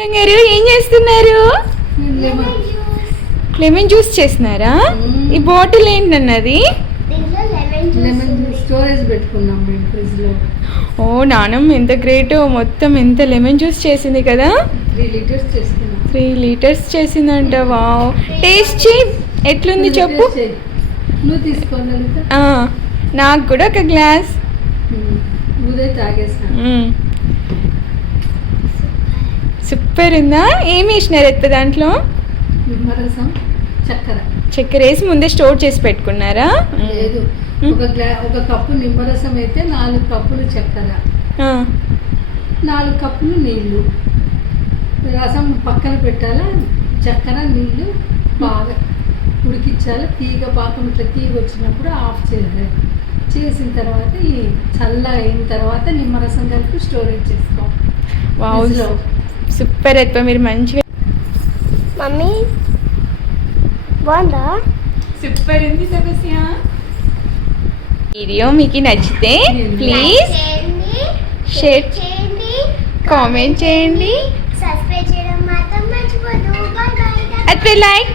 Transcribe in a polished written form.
గారు ఏం చేస్తున్నారు? లెమన్ జ్యూస్ చేస్తున్నారా? ఈ బాటిల్ ఏంటన్నది? లెమన్ జ్యూస్ స్టోరేజ్ పెట్టుకున్నాం మేము ఫ్రిడ్జ్ లో. ఓ నానమ్మ ఎంత గ్రేట్, మొత్తం ఎంత లెమన్ జ్యూస్ చేసింది కదా. 3 లీటర్స్ చేసుకున్నాం. 3 లీటర్స్ చేసిందంట. వావ్, టేస్ట్ చేయి ఎట్లుంది చెప్పు. నువ్వు తీసుకోవాలి. నాకు కూడా ఒక గ్లాస్. ఉదయం తాగేసా. సూపర్ ఉందా? ఏమి వేసినారు ఎత్త దాంట్లో? నిమ్మరసం, చక్కెర వేసి ముందే స్టోర్ చేసి పెట్టుకున్నారా? లేదు, ఒక కప్పు నిమ్మరసం అయితే 4 కప్పులు చక్కెర, 4 కప్పులు నీళ్లు. రసం పక్కన పెట్టాలా, చక్కెర నీళ్లు బాగా ఉడికించాలి. తీగ పాకం ఇట్లా తీగ వచ్చినప్పుడు ఆఫ్ చేయాలి. చేసిన తర్వాత ఈ చల్ల అయిన తర్వాత నిమ్మరసం కలిపి స్టోరేజ్ చేసుకో. సూపర్ అయితే మీరు మంచిగా. మమ్మీ బాగుందా? సూపర్ ఉంది సమస్య. వీడియో మీకు నచ్చితే ప్లీజ్ షేర్ చేయండి, కామెంట్ చేయండి, సబ్స్క్రైబ్ చేయడం మాత్రం మర్చిపోదు. By by. అయితే లైక్